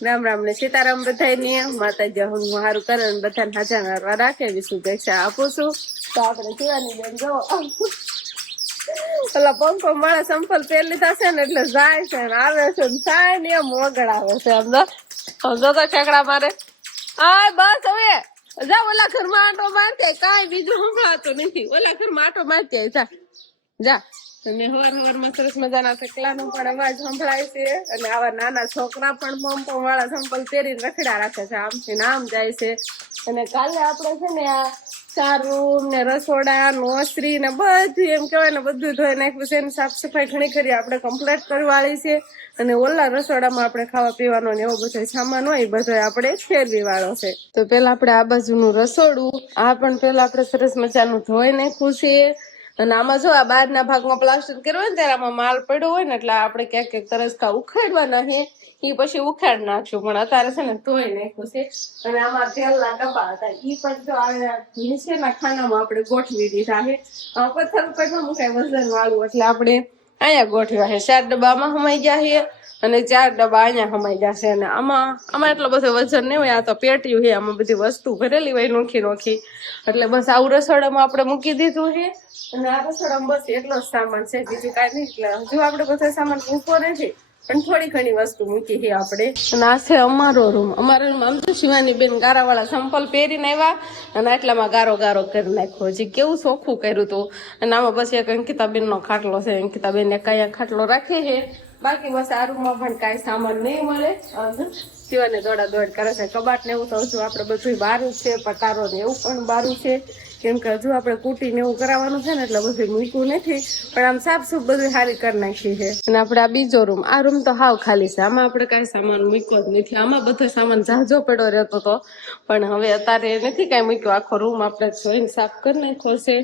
રામ રામ ને સીતારામ બધાને માતાજી, હું સારું કરે ને બધાને હાજર હારવા રાખે એવી શુભેચ્છા આપું છું. તો આપણે જીવાની બેન જો પેલા પંખો મારા સંપલ પેલી થશે ને એટલે જાય છે ને આવે છે ને થાય ને એમ વગડ આવે છે એમ જો. સમજો તો ઠેકડા મારે. હા બસ હવે. જા ઓલા ઘરમાં આટો મારતે. કાંઈ બીજું સંભળાતું નથી. ઓલા ઘરમાં આટો મારતે. જા. જા. અને હવાર હવારમાં સરસ મજાના થકલાનો પણ અવાજ સંભળાય છે. અને આવા નાના છોકરા પણ પંપો વાળા સંપલ પહેરીને રખડા રાખે છે. આમથી થી આમ જાય છે. અને કાલે આપણે છે ને આ સારું ને રસોડા નોસરી ને બધું એમ કહેવાય ને બધું ધોઈ નાખ્યું છે. અને સાફ સફાઈ ઘણી ખરી આપણે કમ્પ્લીટ કરવાળી છે. અને ઓલા રસોડામાં આપણે ખાવા પીવાનો ને એવો બધો સામાન હોય બધો આપણે ફેરવી વાળો છે. તો પેલા આપણે આ બાજુનું રસોડું, આ પણ પેલા આપણે સરસ મજાનું ધોઈ નાખ્યું છે. અને આમાં જો આ બહારના ભાગમાં પ્લાસ્ટર કર્યો હોય ને ત્યારે આમાં માલ પડ્યો હોય ને એટલે આપણે ક્યાંક ક્યાંક તરસકા ઉખાડવાના છે. એ પછી ઉખાડ નાખશું, પણ અત્યારે છે ને ધોઈ નાખ્યું છે. અને આમાં તેલના ડબ્બા હતા. ઈ પણ જો નીચેના ખાનામાં આપણે ગોઠવી દીધા છે. પથ્થર ઉપર ન મુકાય વજન વાળું, એટલે આપણે અહીંયા ગોઠવ્યા છે. ચાર ડબ્બામાં સમાઈ ગયા છે અને ચાર ડબ્બા અહીંયા સમાઈ ગયા છે. અને આમાં આમાં એટલો બધો વજન નહીં હોય, આ તો પેટ્યું છે, આમાં બધી વસ્તુ ભરેલી હોય નોખી નોખી. એટલે બસ આવું રસોડામાં આપણે મૂકી દીધું છે. અને આ રસોડામાં બસ એટલો જ સામાન છે, બીજું કાંઈ નહીં. એટલે હજુ આપણે બધો સામાન મૂકવો નથી પણ થોડી ઘણી વસ્તુ મૂકી છે આપણે. અને આ છે અમારો રૂમ અમારો રૂમ આમ તો શિવાની બેન ગારાવાળા સંપલ પહેરીને આવ્યા અને આટલામાં ગારો ગારો કરી નાખ્યો. હજી કેવું ચોખ્ખું કર્યું હતું અને આમાં પછી એક અંકિતાબેન નો ખાટલો છે. અંકિતાબેન અહીંયા ખાટલો રાખે છે. બાકી બસ આ રૂમમાં પણ કાંઈ સામાન નહીં મળે. શિવાને દોડા દોડ કરે છે. કબાટ ને એવું તો હજુ આપણે બધું બારું છે, પટારો ને એવું પણ બારું છે. કેમ કે હજુ આપણે કુટી ને એવું કરાવવાનું છે ને એટલે બધું મૂક્યું નથી. પણ આમ સાફ સુફ બધું સારી કરી નાખી છે. અને આપણે આ બીજો રૂમ. આ રૂમ તો હાવ ખાલી છે. આમાં આપણે કાંઈ સામાન મૂક્યો જ નથી. આમાં બધો સામાન ઝાઝો પડ્યો રહેતો હતો પણ હવે અત્યારે નથી કાંઈ મૂક્યો. આખો રૂમ આપણે જોઈને સાફ કરી નાખ્યો છે.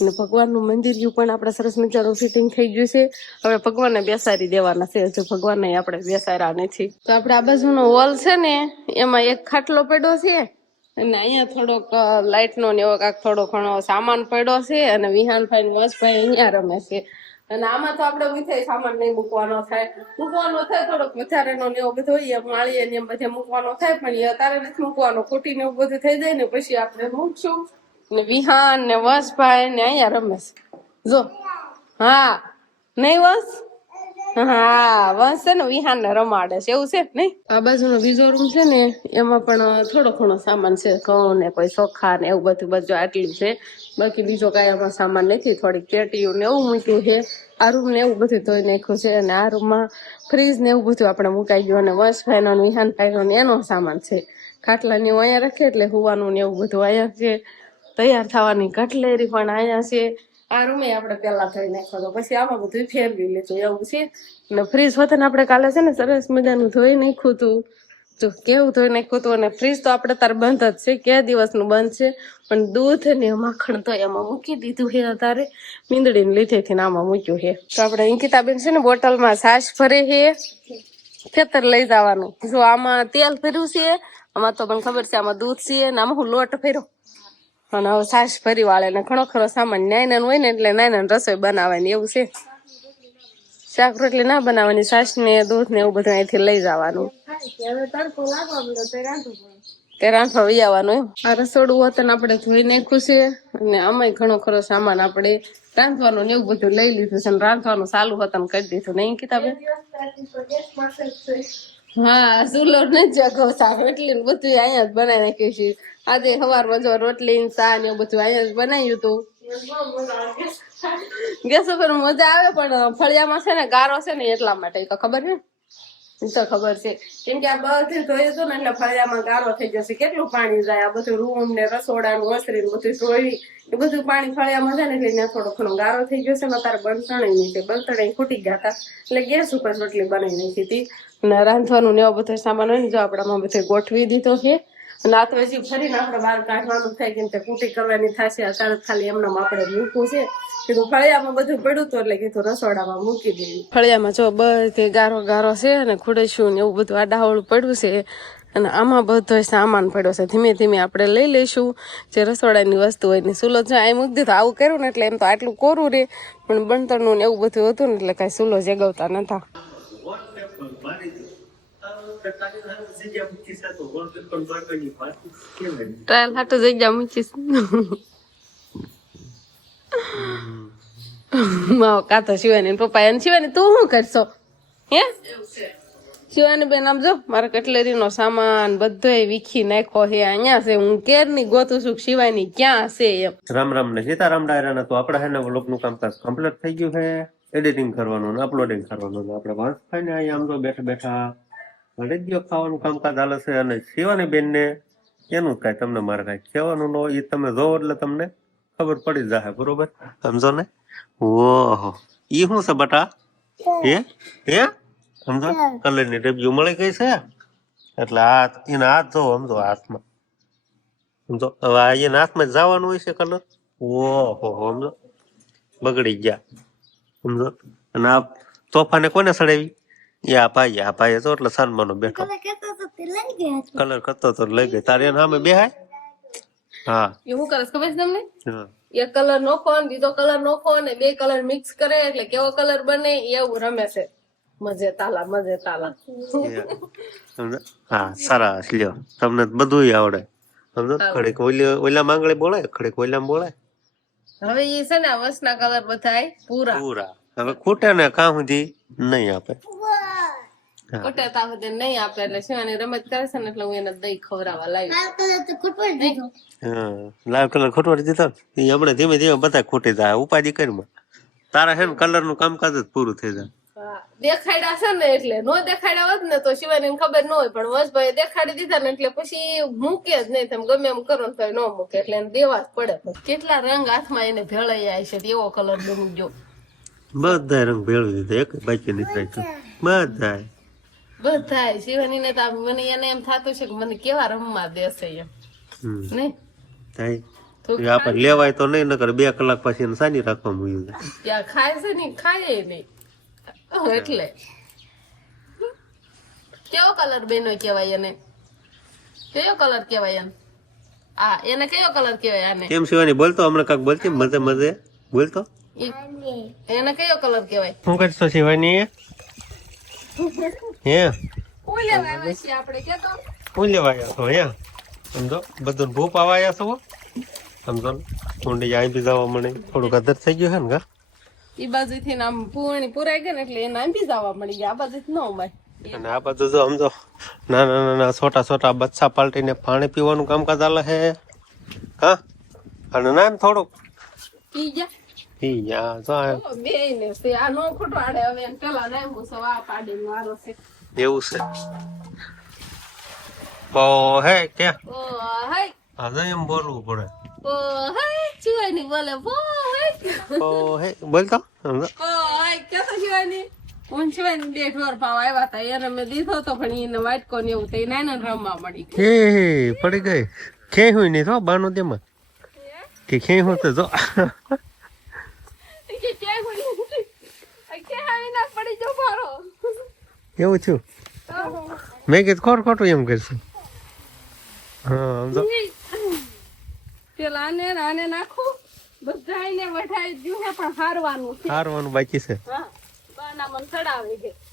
અને ભગવાનનું મંદિર પણ આપણે સરસ મજાનું ફિટિંગ થઈ ગયું છે. હવે ભગવાનને બેસાડી દેવાના છે, હજુ ભગવાનને આપણે બેસાડ્યા નથી. તો આપણે આ બાજુનો હોલ છે ને, એમાં એક ખાટલો પડ્યો છે અને અહીંયા થોડોક લાઇટ નો એવો કાંક થોડો ઘણો સામાન પડ્યો છે અને વિહાનભાઈ ને વસભાઈ અહીંયા રમે છે. અને આમાં તો આપણે મીઠાઈ સામાન નહીં મૂકવાનો થાય. મૂકવાનો થાય થોડોક વધારેનો ને એવો બધો માળીએ ને એમ બધે મૂકવાનો થાય, પણ એ અત્યારે નથી મૂકવાનો. ખોટી ને એવું બધું થઈ જાય ને પછી આપણે મૂકશું. ને વિહાન ને વસભાઈ ને અહીંયા રમે છે. જો. હા. નહીં વસ? હા, વસ છે ને વિહાન ને રમાડે છે. એવું છે નહીં? આ બાજુનો બીજો રૂમ છે ને, એમાં પણ થોડો ઘણો સામાન છે. ઘઉં ને કોઈ ચોખા ને એવું બધું બધું આટલું છે. બાકી બીજો કાંઈ એમાં સામાન નથી. થોડીક પેટીયું ને એવું મૂક્યું છે. આ રૂમ ને એવું બધું ધોઈ નાખ્યું છે અને આ રૂમમાં ફ્રીજ ને એવું બધું આપણે મુકાઈ ગયું અને વંશભાઈ નો વિહાનભાઈ નો ને એનો સામાન છે. ખાટલા ને એવું અહીંયા રાખે એટલે હુવાનું ને એવું બધું અહીંયા છે. તૈયાર થવાની કટલેરી પણ અહીંયા છે. આ રૂમે આપણે પેલા ધોઈ નાખ્યો તો પછી આમાં બધું ફેરવી લીધું એવું છે? અને ફ્રીજ હોતે આપણે કાલે છે ને સરસ મજાનું ધોઈ નાખ્યું હતું. જો કેવું ધોઈ નાખ્યું હતું અને ફ્રીજ તો આપણે તાર બંધ જ છે કે દિવસનું બંધ છે પણ દૂધ ને માખણ તો એમાં મૂકી દીધું છે અત્યારે. મીંદડીને લીધેથી ને આમાં મૂક્યું છે. તો આપણે અંકિતાબેન છે ને બોટલમાં છાશ ભરે છે. ખેતર લઈ જવાનું. જો આમાં તેલ ભર્યું છે આમાં તો મને ખબર છે આમાં દૂધ છે ને આમાં હું લોટ ભર્યો. અને હવે સાસ ફરી વાળે ને ઘણો ખરો સામાન નાયના હોય ને એટલે નાયના રસોઈ બનાવવાની એવું છે. શાક રોટલી ના બનાવવાની સાસ ને દૂધ ને એવું બધું અહીંથી લઈ જવાનું. ધોઈ નાખ્યું અને આમાંય ઘણો ખરો સામાન આપણે રાંધવાનું ને એવું બધું લઈ લીધું અને રાંધવાનું ચાલુ હતું કરી દીધું. નહીં કિતાબે હા ચૂલો નથી શાક રોટલી ને બધું અહીંયા જ બનાવી નાખ્યું છે. આજે સવારમાં જો રોટલી ચા એવું બધું અહીંયા બનાવ્યું હતું ગેસ ઉપર મજા આવે પણ ફળિયામાં છે ને ગારો છે ને એટલા માટે તો ખબર છે? તો ખબર છે. કેમ કે આ બધું ધોયું હતું ને એટલે ફળિયામાં ગારો થઈ જશે. કેટલું પાણી જાય? આ બધું રૂમ ને રસોડા ને વસરી ને બધું ધોઈ, એ બધું પાણી ફળિયામાં જાય ને એટલે ત્યાં થોડો ઘણો ગારો થઈ ગયો છે ને તારે બળતણ નહીં છે. ખૂટી ગયા હતા. એટલે ગેસ ઉપર રોટલી બનાવી નાખી હતી. ને રાંધવાનું ને એવો બધો સામાન હોય ને જો આપણામાં બધે ગોઠવી દીધો છે. અને આ તો હજી ફરીને આપણે બહાર કાઢવાનું થાય કેમ કે કુટી કરવાની થશે અત્યારે ખાલી એમનામ આપણે મૂકવું છે. કીધું ફળિયામાં બધું પડ્યું હતું એટલે કીધું રસોડામાં મૂકી દેવું. ફળિયામાં જો બધે ગારો ગારો છે અને ખુડેશું ને એવું બધું આડાવળું પડ્યું છે અને આમાં બધો સામાન પડ્યો છે. ધીમે ધીમે આપણે લઈ લઈશું. જે રસોડાની વસ્તુ હોય ને સુલો જો આ મૂકી તો આવું કર્યું ને એટલે એમ તો આટલું કોરું રે. પણ બણતરનું ને એવું બધું હતું ને એટલે કાંઈ સુલો જગાવતા નતા. ટ્રાયલ હાટુ જગ્યા મૂકીશ. માવો કાતો શિવાની ને પપ્પા એને શિવાની તું શું કરશો? હે? શિવાની બેન આમ જો મારા કટલેરી નો સામાન બધો વીખી નાખ્યો હે અહીંયા છે હું કેરની ગોતું છું શિવાની ક્યાં છે એમ. રામ રામ ને સીતારામ ડાયરા તો આપણે હે ને વ્લોગનું કામકાજ કમ્પ્લીટ થઈ ગયું છે. એડિટિંગ કરવાનું ને અપલોડિંગ કરવાનું ને આપણે વાંસ ખાઈને અહીંયા આમ તો બેઠા બેઠા રેડિયો ખાવાનું કામકાજ હાલે છે અને શિવાની બેન ને એનું કાંઈ તમને મારે કાંઈ કહેવાનું ન હોય એ તમે જોવો એટલે તમને ખબર પડી જાય બરોબર? સમજો ને? ઓહો. ઈ શું છે બટા? હે? હે? સમજો? કલરની ડબ્બીઓ મળી ગઈ છે? એટલે હાથ એના હાથ જોવો સમજો હાથમાં. સમજો? હવે આ એના હાથમાં જવાનું હોય છે કલર? ઓહો સમજો? બગડી ગયા. સમજો? અને આ તોફાને કોને સડાવી? આ ભાઈ આ ભાઈ તો એટલે સન્માનો બેઠો. કલર કરતો તો લઈ ગઈ તારે એના સામે બેહાય? હા. એવું શું કરે ખબર છે તમને? એક કલર નોખો અને બીજો કલર નોખો અને બે કલર મિક્સ કરે એટલે કેવો કલર બને એવું રમે છે. મજે તાલા મજે તાલા હા સરસ લ્યો. તમને બધું આવડે. સમજો? ખડેક ઓલી ઓલા માંગળે બોલાય? ખડેક ઓલા બોલાય? હવે એ છે ને આ વસના કલર બધાય પૂરા. પૂરા. હવે ખૂટે ને કાં સુધી નહીં આપે. હા. કોટે તા બધે નહીં આપે એટલે શિવાની રમત કરે છે ને એટલે હું એને દહીં ખવડાવવા લાવી હા લાલ કલર ખોટવાડી દીધો એ હમણાં ધીમે ધીમે બધા ખૂટી જાય ઉપાધિ કરી તારા છે ને કલરનું કામકાજ જ પૂરું થઈ જાય. દેખાડ્યા છે ને એટલે નો દેખાડ્યા હોત ને તો શિવાની ખબર ન હોય પણ વસભાઈ દેખાડી દીધા ને એટલે પછી મૂકે જ નહીં તમે ગમે એમ કરો ને તો ન મૂકે એટલે એને દેવા જ પડે કેટલા રંગ હાથમાં એને ભેળાઈ આવી છે એવો કલર બની ગયો. બધા રંગ ભેળવી દીધા એક બાકી નીકળાય બધા બધાય શિવાની ને તો મને એને એમ થતું છે કે મને કેવા રમવા દેશે એમ. નહીં થાય આપણે લેવાય તો નહીં નકર બે કલાક પછી એને સાની રાખવા મૂકી ત્યાં ખાય છે ને ખાય નહીં. એટલે. કેવો કલર બેનો કહેવાય એને? કયો કલર કહેવાય એને? આ એને કયો કલર કહેવાય આને? કેમ શિવાની બોલતો? હમણાં કાક બોલતી મજે મજે બોલતો? એને કયો કલર કહેવાય? શું કરશો શિવાની? હે? હું લેવા આપણે કેતો હું લેવા આવ્યા છો હે? સમજો બધું ભૂપ આવા આવ્યા છો સમજો ઊંડી અહીં બી જવા મને થોડુંક અધર થઈ ગયું છે ને કા ઈ બાજુથી આમ પૂર્ણી પુરાઈ ગઈ ને એટલે એને આમ બી જવા મળી ગયા આ બાજુથી ન ઉમાય અને આ બાજુ જો સમજો નાના નાના છોટા છોટા બચ્ચા પાલટીને પાણી પીવાનું કામકાજ ચાલે છે હા? અને ના એમ થોડુંક. પી ગયા. છે આ નો ખોટવાડે હવે પેલા ના સવા પાડી છે. એવું છે? ઓ હે કે ઓ હાય હવે એમ બોલવું પડે. ઓ હાય ચુવાની બોલે હાય હે. બોલતો? હાય ચુવાની હું ચુવાની બે ઢોર પાવ આવ્યા હતા એને મેં દીધો તો પણ એને વાટકો ને એવું થઈ નાના રમવા મળી હે પડી ગઈ. ખે હોય નહીં તો બાનું તેમાં. કે ખે હું તો જો કે ક્યાં ગઈ કે આવી ના પડી જો મારો એવું થયું? મેં કીધું ખોટ ખોટું એમ કરશું. હા પેલા ને આને નાખો. બધા વઢાઈ ગયું છે પણ હારવાનું છે. હારવાનું બાકી છે.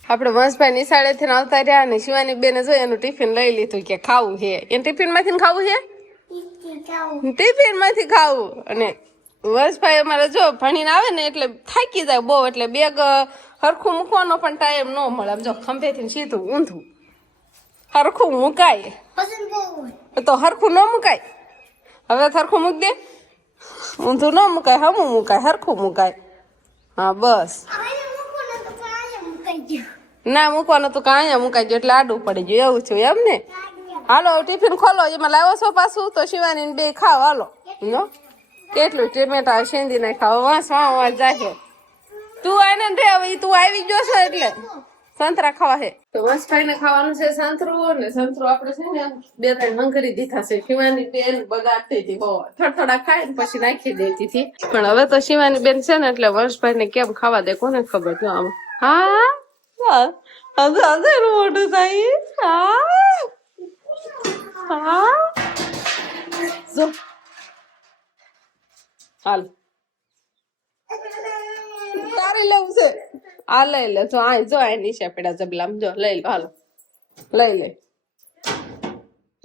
આપણે વંશભાઈ નિશાળે થી આવતા રહ્યા અને શિવાની બેને જો એનું ટિફિન લઈ લીધું કે ખાવું છે. એ ટિફિનમાંથી ખાવું છે? ટિફિનમાંથી ખાવું. અને વંશભાઈ અમારે જો ભણીને આવે ને એટલે થાકી જાય બહુ એટલે બેગ હરખું મૂકવાનો પણ ટાઈમ ન મળે. આમ જો ખંભેથી સીધું ઊંધું. હરખું મુકાય. તો હરખું ન મુકાય. હવે હરખું મૂક દે. ઊંધું ન મુકાય હમું મુકાય હરખું મુકાય. હા બસ. ના મૂકવાનું તો કાંઈ મુકાઈ ગયો એટલે આડું પડી ગયું. એવું છું એમ ને? હાલો ટિફિન ખોલો એમાં લાવો છો પાછું? તો શિવાની બે ખાવ હાલો. કેટલું ટમેટા શેંદી ને ખાવા? વાસ જાહે. તું આનંદ રે, હવે તું આવી ગયો છો એટલે. સંતરા ખાવા છે તો વંશભાઈ ને ખાવાનું છે સંતરું ને સંતરું આપણે છે ને બે ત્રણ હંગરી દીધા છે. શિવાની બેન બગાડતી હતી બહુ. થોડા ખાય ને પછી નાખી દેતી હતી. પણ હવે તો શિવાની બેન છે ને એટલે વંશભાઈ ને કેમ ખાવા દે કોને ખબર જો આમ. હા? હજુ મોટું થાય. હા? હા? હાલ. તારે લેવું છે? આ લઈ લે જો આ જો આ નીચે પડ્યા જબલામ જો લઈ લો હાલો. લઈ લે.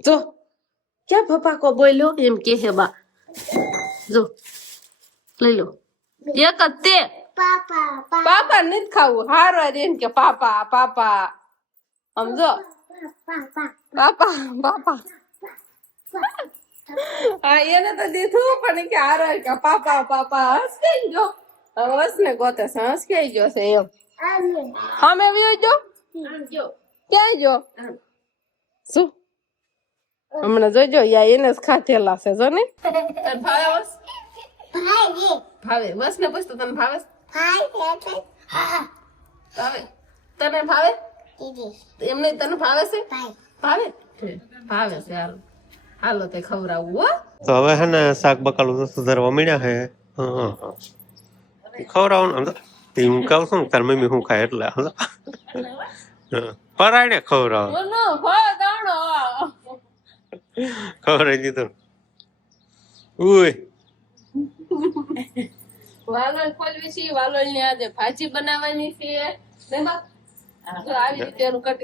જો ક્યાં ફપાકો બોલ્યો? એમ કે હે બા. જો લઈ લો. એક જ તે. પાપા નથી ખાવું. હારો એમ કે પાપા પાપા. સમજો પાપા પાપા. હા એને તો દીધું પણ ઈ કે હારો ઈ કે પાપા પાપા હસકાઈ ગયો હવે હસને ગોતે છે હસકાઈ ગયો છે એમ અમે વ્યો જો ક્યાં જો શું હમણાં જોજો યા એને જ ખાધેલા છે જો ને તને ભાવે બસ ભાવે બસ ને પૂછ તો તને ભાવે છે? ભાવે તને ભાવે એમને તને ભાવે છે ભાવે ભાવે છે હાલો હાલો તે ખવડાવું હો. તો હવે હે ને શાક બકાલું તો સુધારવા મળ્યા હે. ખવડાવું હં, હં. આમ તો તે હું કહું છું તાર મમ્મી શું ખાય એટલે આમ તો. હં. પરાણે ખવડાવ. ખવડાવી દીધું. ઉય વાલોલ ખોલવી છે વાલોલની આજે ભાજી બનાવવાની છે. ને બા જો આવી રીતે એનું કટ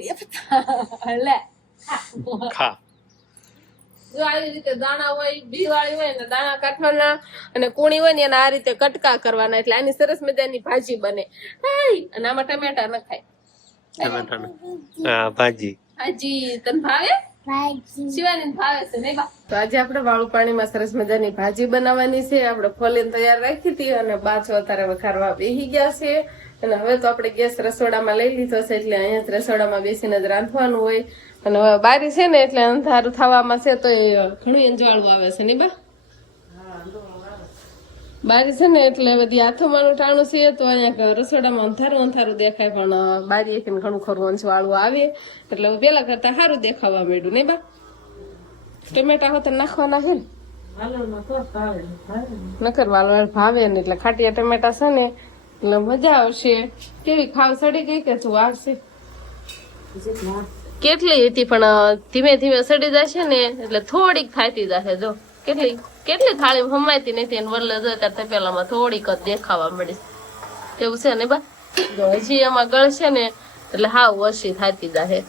ખા. જો આવી રીતે દાણા હોય બી વાળી હોય ને દાણા કાઢવાના અને કુણી હોય ને એના આ રીતે કટકા કરવાના. એટલે આની સરસ મજાની ભાજી બને. અને આમાં ટમેટા ન ખાય. ટમેટાનું હા ભાજી. ભાજી તને ભાવે? શિવાની ભાવે છે નહીં બા? તો આજે આપણે વાળું પાણીમાં સરસ મજાની ભાજી બનાવવાની છે. આપણે ખોલીને તૈયાર રાખી હતી અને બાછો અત્યારે વખારવા બેસી ગયા છે. અને હવે તો આપણે ગેસ રસોડામાં લઈ લીધો છે એટલે અહીંયા જ રસોડામાં બેસીને જ રાંધવાનું હોય. અને હવે બારી છે ને એટલે અંધારું થવામાં છે તો એ ઘણું અંજવાળું આવે છે નહીં બા? બારી છે ને એટલે બધી હાથોમાંનું ટાણું છે તો અહીંયા રસોડામાં અંધારું અંધારું દેખાય પણ બારી એક ઘણું ખરું અંજવાળું આવે. એટલે પેલા કરતા સારું દેખાવા માંડ્યું નહીં બા? ટમેટા હોત નાખવાના છે ને? નકર વાલવાળ ભાવે ને એટલે ખાટિયા ટમેટા છે ને એટલે મજા આવશે. કેવી ખાવ સડી ગઈ કે તું આવશે કેટલી હતી, પણ ધીમે ધીમે સડી જશે ને, એટલે થોડીક થાતી જશે, જો. કેટલી કેટલી થાળી હમાયતી નથી, અને વરલે જો ત્યારે તપેલામાં થોડીક જ દેખાવા મળી. એવું છે ને, બા? જો, હજી એમાં ગળશે ને, એટલે હાવ ઓછી થાતી જશે.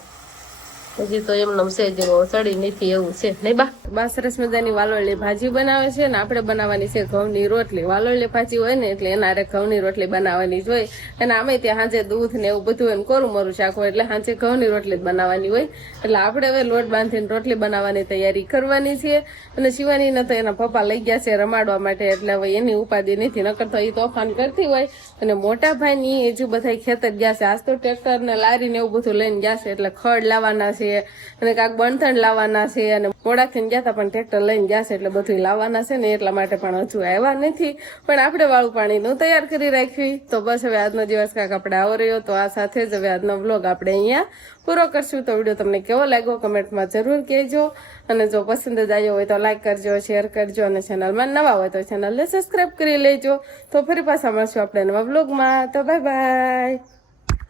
હજી તો એમને જેવો સડી નથી, એવું છે. નહીં, બા? બા સરસ મજાની વાલોળી ભાજી બનાવે છે ને આપણે બનાવવાની છે ઘઉંની રોટલી. વાલોળી ભાજી હોય ને એટલે એના ઘઉંની રોટલી બનાવવાની જ હોય. અને આમે ત્યાં સાંજે દૂધ ને એવું બધું એમ કોરું મરું શાક હોય એટલે સાંજે ઘઉંની રોટલી જ બનાવવાની હોય. એટલે આપણે હવે લોટ બાંધીને રોટલી બનાવવાની તૈયારી કરવાની છે. અને શિવાની ને તો એના પપ્પા લઈ ગયા છે રમાડવા માટે, એટલે હવે એની ઉપાધિ નથી, નકર તો એ તોફાન કરતી હોય. અને મોટા ભાઈ ની જો બધા ખેતર ગયા છે. આજ તો ટ્રેક્ટર ને લારી ને એવું બધું લઈને ગયા છે, એટલે ખડ લાવવાના છે અને કાંક બણતણ લાવવાના છે અને થઈને ગયા હતા પણ ટ્રેક્ટર લઈને ગયા છે એટલે બધું લાવવાના છે ને, એટલા માટે પણ હજુ આવ્યા નથી. પણ આપણે વાળું પાણીનું તૈયાર કરી રાખ્યું. તો બસ હવે આજનો દિવસ કાંક આપણે આવો રહ્યો. તો આ સાથે જ હવે આજનો વ્લોગ આપણે અહીંયા પૂરો કરશું. તો વીડિયો તમને કેવો લાગ્યો કમેન્ટમાં જરૂર કહેજો. અને જો પસંદ જ આવ્યો હોય તો લાઈક કરજો શેર કરજો અને ચેનલમાં નવા હોય તો ચેનલને સબસ્ક્રાઈબ કરી લેજો. તો ફરી પાછા મળશું આપણે નવા વ્લોગમાં તો બાય બાય